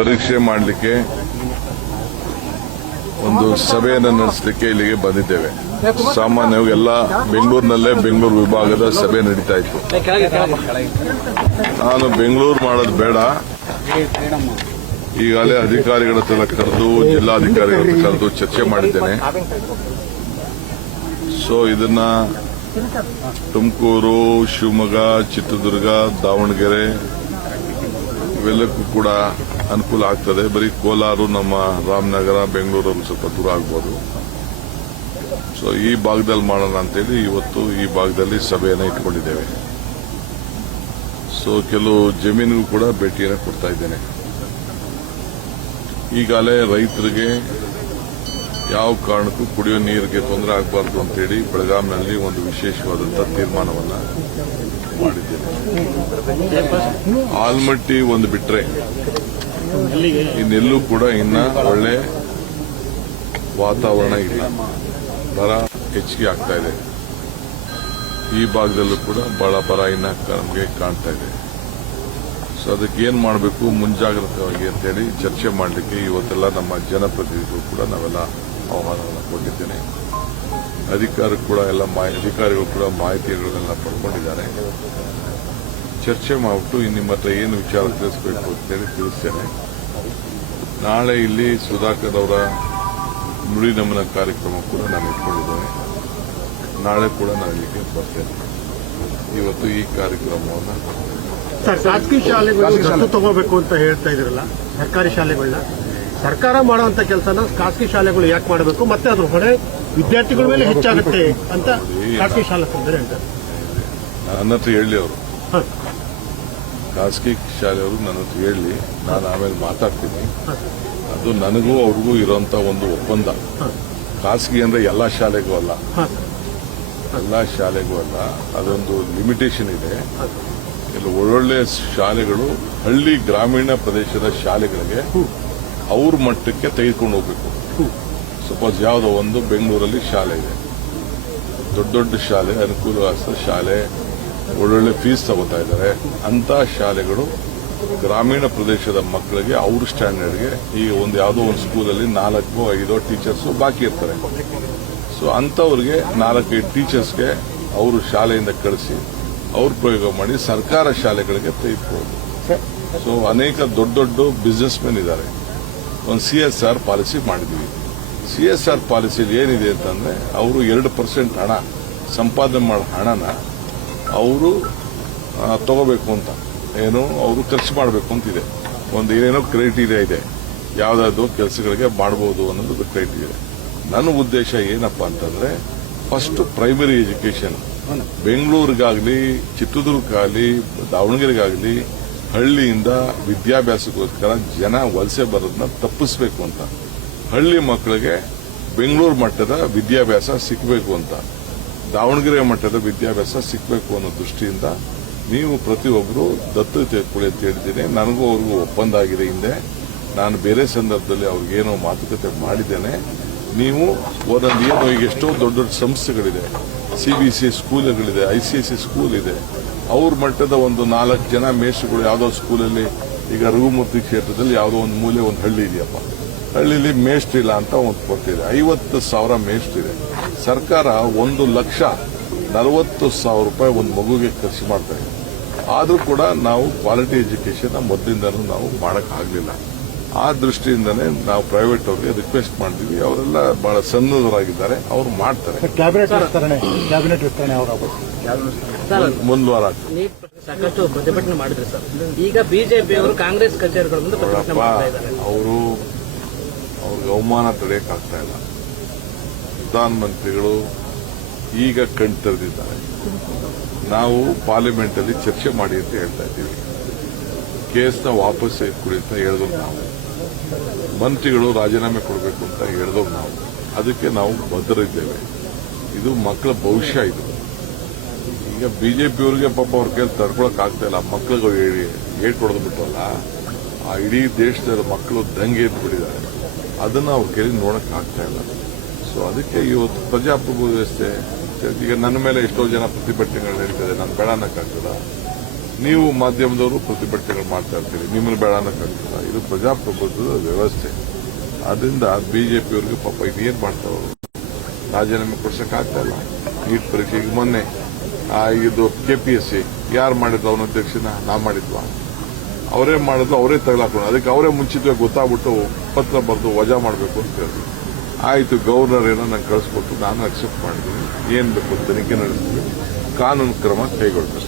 ಪರೀಕ್ಷೆ ಮಾಡಲಿಕ್ಕೆ ಒಂದು ಸಭೆಯನ್ನು ನಡೆಸಲಿಕ್ಕೆ ಇಲ್ಲಿಗೆ ಬಂದಿದ್ದೇವೆ. ಸಾಮಾನ್ಯವಾಗಿ ಎಲ್ಲ ಬೆಂಗಳೂರಿನಲ್ಲೇ ಬೆಂಗಳೂರು ವಿಭಾಗದ ಸಭೆ ನಡೀತಾ ಇತ್ತು. ನಾನು ಬೆಂಗಳೂರು ಮಾಡೋದು ಬೇಡ, ಈಗಾಗಲೇ ಅಧಿಕಾರಿಗಳ ಹತ್ರ ಕರೆದು ಜಿಲ್ಲಾಧಿಕಾರಿಗಳ ಹತ್ರ ಕರೆದು ಚರ್ಚೆ ಮಾಡಿದ್ದೇನೆ. ಸೊ ಇದನ್ನ ತುಮಕೂರು, ಶಿವಮೊಗ್ಗ, ಚಿತ್ರದುರ್ಗ, ದಾವಣಗೆರೆ ಇವೆಲ್ಲಕ್ಕೂ ಕೂಡ ಅನುಕೂಲ ಆಗ್ತದೆ. ಬರೀ ಕೋಲಾರ, ನಮ್ಮ ರಾಮನಗರ, ಬೆಂಗಳೂರಲ್ಲಿ ಸ್ವಲ್ಪ ದೂರ ಆಗ್ಬೋದು. ಸೊ ಈ ಭಾಗದಲ್ಲಿ ಮಾಡೋಣ ಅಂತೇಳಿ ಇವತ್ತು ಈ ಭಾಗದಲ್ಲಿ ಸಭೆಯನ್ನು ಇಟ್ಕೊಂಡಿದ್ದೇವೆ. ಸೊ ಕೆಲವು ಜಮೀನಿಗೂ ಕೂಡ ಭೇಟಿಯನ್ನು ಕೊಡ್ತಾ ಇದ್ದೇನೆ. ಈಗಾಗಲೇ ರೈತರಿಗೆ ಯಾವ ಕಾರಣಕ್ಕೂ ಕುಡಿಯೋ ನೀರಿಗೆ ತೊಂದರೆ ಆಗಬಾರ್ದು ಅಂತೇಳಿ ಬೆಳಗಾಂನಲ್ಲಿ ಒಂದು ವಿಶೇಷವಾದಂತಹ ತೀರ್ಮಾನವನ್ನು ಮಾಡಿದ್ದೇನೆ. ಆಲ್ಮಟ್ಟಿ ಒಂದು ಬಿಟ್ರೆ ಇನ್ನೆಲ್ಲೂ ಕೂಡ ಇನ್ನ ಒಳ್ಳೆ ವಾತಾವರಣ ಇಲ್ಲ, ಬರ ಹೆಚ್ಚಿಗೆ ಆಗ್ತಾ ಇದೆ. ಈ ಭಾಗದಲ್ಲೂ ಕೂಡ ಬಹಳ ಬರ ಇನ್ನ ನಮಗೆ ಕಾಣ್ತಾ ಇದೆ. ಸೊ ಅದಕ್ಕೆ ಏನ್ ಮಾಡಬೇಕು ಮುಂಜಾಗ್ರತವಾಗಿ ಅಂತೇಳಿ ಚರ್ಚೆ ಮಾಡಲಿಕ್ಕೆ ಇವತ್ತೆಲ್ಲ ನಮ್ಮ ಜನಪ್ರತಿನಿಧಿಗಳು ಕೂಡ ನಾವೆಲ್ಲ ಆಹ್ವಾನವನ್ನು ಕೊಟ್ಟಿದ್ದೇನೆ. ಅಧಿಕಾರಿಗಳು ಕೂಡ ಮಾಹಿತಿಗಳನ್ನೆಲ್ಲ ಪಡ್ಕೊಂಡಿದ್ದಾರೆ. ಚರ್ಚೆ ಮಾಡಿಬಿಟ್ಟು ನಿಮ್ಮ ಹತ್ರ ಏನು ವಿಚಾರ ತಿಳಿಸಬೇಕು ಅಂತೇಳಿ ತಿಳಿಸ್ತೇನೆ. ನಾಳೆ ಇಲ್ಲಿ ಸುಧಾಕರ್ ಅವರ ನುಡಿ ನಮನ ಕಾರ್ಯಕ್ರಮ ಕೂಡ ನಾನು ಇಟ್ಕೊಂಡಿದ್ದೇನೆ. ನಾಳೆ ಕೂಡ ನಾನು ಇಲ್ಲಿಗೆ ಬರ್ತೇನೆ. ಇವತ್ತು ಈ ಕಾರ್ಯಕ್ರಮವನ್ನು ಖಾಸಗಿ ಶಾಲೆಗಳು ತಗೋಬೇಕು ಅಂತ ಹೇಳ್ತಾ ಇದ್ರಲ್ಲ, ಸರ್ಕಾರಿ ಶಾಲೆಗಳನ್ನ ಸರ್ಕಾರ ಮಾಡುವಂತ ಕೆಲಸನ ಖಾಸಗಿ ಶಾಲೆಗಳು ಯಾಕೆ ಮಾಡಬೇಕು, ಮತ್ತೆ ಅದ್ರ ಹೊಣೆ ವಿದ್ಯಾರ್ಥಿಗಳ ಮೇಲೆ ಹೆಚ್ಚಾಗುತ್ತೆ ಅಂತ ಖಾಸಗಿ ಶಾಲೆ ತಂದ್ರೆ ಹೇಳ್ತಾರೆ. ನನ್ನ ಹತ್ರ ಹೇಳಿ ಅವರು, ಖಾಸಗಿ ಶಾಲೆಯವರು ನನ್ನ ಹತ್ರ ಹೇಳಿ, ನಾನು ಆಮೇಲೆ ಮಾತಾಡ್ತೀನಿ. ಅದು ನನಗೂ ಅವ್ರಿಗೂ ಇರೋಂತ ಒಂದು ಒಪ್ಪಂದ. ಖಾಸಗಿ ಅಂದ್ರೆ ಎಲ್ಲಾ ಶಾಲೆಗೂ ಅಲ್ಲ, ಅದೊಂದು ಲಿಮಿಟೇಷನ್ ಇದೆ. ಕೆಲವು ಒಳ್ಳೊಳ್ಳೆ ಶಾಲೆಗಳು ಹಳ್ಳಿ ಗ್ರಾಮೀಣ ಪ್ರದೇಶದ ಶಾಲೆಗಳಿಗೆ ಅವ್ರ ಮಟ್ಟಕ್ಕೆ ತೆಗೆದುಕೊಂಡು ಹೋಗ್ಬೇಕು. ಸಪೋಸ್ ಯಾವುದೋ ಒಂದು ಬೆಂಗಳೂರಲ್ಲಿ ಶಾಲೆ ಇದೆ, ದೊಡ್ಡ ಶಾಲೆ, ಅನುಕೂಲವಾದ ಶಾಲೆ, ಒಳ್ಳೊಳ್ಳೆ ಫೀಸ್ ತಗೋತಾ ಇದ್ದಾರೆ. ಅಂತ ಶಾಲೆಗಳು ಗ್ರಾಮೀಣ ಪ್ರದೇಶದ ಮಕ್ಕಳಿಗೆ ಅವ್ರ ಸ್ಟ್ಯಾಂಡರ್ಡ್ಗೆ ಈಗ ಯಾವುದೋ ಒಂದು ಸ್ಕೂಲಲ್ಲಿ 4-5 ಟೀಚರ್ಸ್ ಬಾಕಿ ಇರ್ತಾರೆ. ಸೊ ಅಂತವ್ರಿಗೆ 4-5 ಟೀಚರ್ಸ್ಗೆ ಅವರು ಶಾಲೆಯಿಂದ ಕಳಿಸಿ ಅವ್ರು ಪ್ರಯೋಗ ಮಾಡಿ ಸರ್ಕಾರ ಶಾಲೆಗಳಿಗೆ ತೆಗೆದುಕೊಳ್ಳೋದು. ಸೊ ಅನೇಕ ದೊಡ್ಡ ಬಿಸ್ನೆಸ್ ಮೆನ್ ಇದ್ದಾರೆ. ಒಂದು CSR ಪಾಲಿಸಿ ಮಾಡಿದ್ವಿ. CSR ಪಾಲಿಸಿಲಿ ಏನಿದೆ ಅಂತಂದ್ರೆ ಅವರು 2% ಹಣ ಸಂಪಾದನೆ ಮಾಡೋ ಹಣನ ಅವರು ತಗೋಬೇಕು ಅಂತ, ಅವರು ಖರ್ಚು ಮಾಡಬೇಕು ಅಂತಿದೆ. ಒಂದು ಏನೇನೋ ಕ್ರೈಟೀರಿಯಾ ಇದೆ, ಯಾವುದಾದ್ರು ಕೆಲಸಗಳಿಗೆ ಮಾಡಬಹುದು ಅನ್ನೋದು ಕ್ರೈಟೀರಿಯಾ. ನನ್ನ ಉದ್ದೇಶ ಏನಪ್ಪಾ ಅಂತಂದ್ರೆ ಫಸ್ಟ್ ಪ್ರೈಮರಿ ಎಜುಕೇಶನ್ ಬೆಂಗಳೂರಿಗಾಗಲಿ, ಚಿತ್ರದುರ್ಗಕ್ಕಾಗಲಿ, ದಾವಣಗೆರೆಗಾಗಲಿ ಹಳ್ಳಿಯಿಂದ ವಿದ್ಯಾಭ್ಯಾಸಕ್ಕೋಸ್ಕರ ಜನ ವಲಸೆ ಬರೋದನ್ನ ತಪ್ಪಿಸಬೇಕು ಅಂತ, ಹಳ್ಳಿ ಮಕ್ಕಳಿಗೆ ಬೆಂಗಳೂರು ಮಟ್ಟದ ವಿದ್ಯಾಭ್ಯಾಸ ಸಿಕ್ಕಬೇಕು ಅಂತ, ದಾವಣಗೆರೆ ಮಟ್ಟದ ವಿದ್ಯಾಭ್ಯಾಸ ಸಿಕ್ಕಬೇಕು ಅನ್ನೋ ದೃಷ್ಟಿಯಿಂದ ನೀವು ಪ್ರತಿಯೊಬ್ಬರು ದತ್ತು ತೆಗೆದುಕೊಳ್ಳಿ ಅಂತ ಹೇಳಿದ್ದೀನಿ. ನನಗೂ ಅವ್ರಿಗೂ ಒಪ್ಪಂದ ಆಗಿದೆ. ಹಿಂದೆ ನಾನು ಬೇರೆ ಸಂದರ್ಭದಲ್ಲಿ ಅವ್ರಿಗೇನೋ ಮಾತುಕತೆ ಮಾಡಿದ್ದೇನೆ. ನೀವು ಒಂದೊಂದು ಏನೋ ಈಗ ಎಷ್ಟೋ ದೊಡ್ಡ ಸಂಸ್ಥೆಗಳಿದೆ, CBSE ಸ್ಕೂಲ್ಗಳಿದೆ, ICSE ಸ್ಕೂಲ್ ಇದೆ, ಅವ್ರ ಮಟ್ಟದ ಒಂದು 4 ಜನ ಮೇಷ್ಟ್ರುಗಳು ಯಾವುದೋ ಸ್ಕೂಲಲ್ಲಿ, ಈಗ ರಘುಮೂರ್ತಿ ಕ್ಷೇತ್ರದಲ್ಲಿ ಯಾವುದೋ ಒಂದು ಮೂಲೆ ಒಂದು ಹಳ್ಳಿ ಇದೆಯಪ್ಪ, ಹಳ್ಳಿಲಿ ಮೇಷ್ಟ್ರು ಇಲ್ಲ ಅಂತ ಒಂದು ಕೊಟ್ಟಿದೆ. 50,000 ಮೇಷ್ಟ್ರಿದೆ. ಸರ್ಕಾರ 1,40,000 ರೂಪಾಯಿ ಒಂದು ಮಗುಗೆ ಖರ್ಚು ಮಾಡ್ತಾ ಇದೆ. ಆದರೂ ಕೂಡ ನಾವು ಕ್ವಾಲಿಟಿ ಎಜುಕೇಶನ್ ಮೊದಲಿಂದನೂ ನಾವು ಮಾಡೋಕ್ಕಾಗಲಿಲ್ಲ. ಆ ದೃಷ್ಟಿಯಿಂದನೇ ನಾವು ಪ್ರೈವೇಟ್ ಅವರಿಗೆ ರಿಕ್ವೆಸ್ಟ್ ಮಾಡಿದ್ವಿ. ಅವರೆಲ್ಲ ಬಹಳ ಸನ್ನದ್ಧರಾಗಿದ್ದಾರೆ, ಅವರು ಮಾಡ್ತಾರೆ. ಕ್ಯಾಬಿನೆಟ್ ವಿಸ್ತರಣೆ ಮುಂದ್ ವಾರ ಸಾಕಷ್ಟು ಪ್ರತಿಭಟನೆ ಮಾಡಿದ್ರು ಸರ್. ಈಗ ಬಿಜೆಪಿ ಅವರು ಕಾಂಗ್ರೆಸ್ ಕಚೇರಿಗಳ ಮುಂದೆ ಪ್ರತಿಭಟನೆ ಮಾಡ್ತಾ ಇದ್ದಾರೆ. ಅವ್ರಿಗೆ ಅವಮಾನ ತಡೆಯಕ್ಕಾಗ್ತಾ ಇಲ್ಲ. ಪ್ರಧಾನಮಂತ್ರಿಗಳು ಈಗ ಕಣ್ ತೆರೆದಿದ್ದಾರೆ. ನಾವು ಪಾರ್ಲಿಮೆಂಟ್ ಅಲ್ಲಿ ಚರ್ಚೆ ಮಾಡಿ ಅಂತ ಹೇಳ್ತಾ ಇದ್ದೀವಿ. ಕೇಸ್ನ ವಾಪಸ್ ಕೊಡಿ ಅಂತ ಹೇಳಿದ್ರು ನಾವು. ಮಂತ್ರಿಗಳು ರಾಜೀನಾಮೆ ಕೊಡಬೇಕು ಅಂತ ಹೇಳಿದ್ರು ನಾವು. ಅದಕ್ಕೆ ನಾವು ಬದ್ಧರಿದ್ದೇವೆ. ಇದು ಮಕ್ಕಳ ಭವಿಷ್ಯ. ಇದು ಈಗ ಬಿಜೆಪಿಯವರಿಗೆ ಪಾಪ ಅವ್ರ ಕೈಲಿ ತಡ್ಕೊಳಕ್ ಆಗ್ತಾ ಇಲ್ಲ. ಮಕ್ಕಳಿಗೆ ಏಟ್ ಹೊಡೆದು ಬಿಟ್ಟಲ್ಲ, ಆ ಇಡೀ ದೇಶದ ಮಕ್ಕಳು ದಂಗೆ ಎದ್ದು ಬಿಟ್ಟಿದ್ದಾರೆ. ಅದನ್ನ ಅವ್ರ ಕೈಲಿ ನೋಡಕ್ ಆಗ್ತಾ ಇಲ್ಲ. ಸೊ ಅದಕ್ಕೆ ಇವತ್ತು ಪ್ರಜಾಪ್ರಭುತ್ವ ವ್ಯವಸ್ಥೆ, ಈಗ ನನ್ನ ಮೇಲೆ ಎಷ್ಟೋ ಜನ ಪ್ರತಿಭಟನೆಗಳು ನಡೀತದೆ, ನಾನು ಬೇಡ ಅನ್ನಕ್ಕಾಗ್ತದ. ನೀವು ಮಾಧ್ಯಮದವರು ಪ್ರತಿಭಟನೆಗಳು ಮಾಡ್ತಾ ಇರ್ತೀರಿ, ನಿಮ್ಮನ್ನು ಬೇಡ ಅನ್ನಕ್ಕಾಗ್ತದ? ಇದು ಪ್ರಜಾಪ್ರಭುತ್ವದ ವ್ಯವಸ್ಥೆ. ಅದರಿಂದ ಬಿಜೆಪಿಯವ್ರಿಗೆ ಪಾಪ ಇದೇನ್ ಮಾಡ್ತಾವ್ರು, ರಾಜೀನಾಮೆ ಕೊಡ್ಸಕ್ಕಾಗ್ತಾ ಇಲ್ಲ. ನೀಟ್ ಪರೀಕ್ಷೆಗೆ ಮೊನ್ನೆ ಇದು KPSC ಯಾರು ಮಾಡಿದ್ರು ಅವನ ಅಧ್ಯಕ್ಷನ? ನಾವು ಮಾಡಿದ್ವಾ? ಅವರೇ ಮಾಡಿದ್ರು, ಅವರೇ ತಗಲಾಕೊಂಡು ಅದಕ್ಕೆ ಅವರೇ ಮುಂಚಿತವಾಗಿ ಗೊತ್ತಾಗ್ಬಿಟ್ಟು ಪತ್ರ ಬರೆದು ವಜಾ ಮಾಡಬೇಕು ಅಂತ ಹೇಳಿದ್ರು. ಆಯಿತು, ಗವರ್ನರ್ ಏನೋ ನಂಗೆ ಕಳಿಸ್ಕೊಟ್ಟು ನಾನು ಅಕ್ಸೆಪ್ಟ್ ಮಾಡಿದ್ದೀನಿ. ಏನ್ ಬೇಕು ತನಿಖೆ ನಡೆಸ್ತೀವಿ, ಕಾನೂನು ಕ್ರಮ ಕೈಗೊಳ್ಬೇಕು.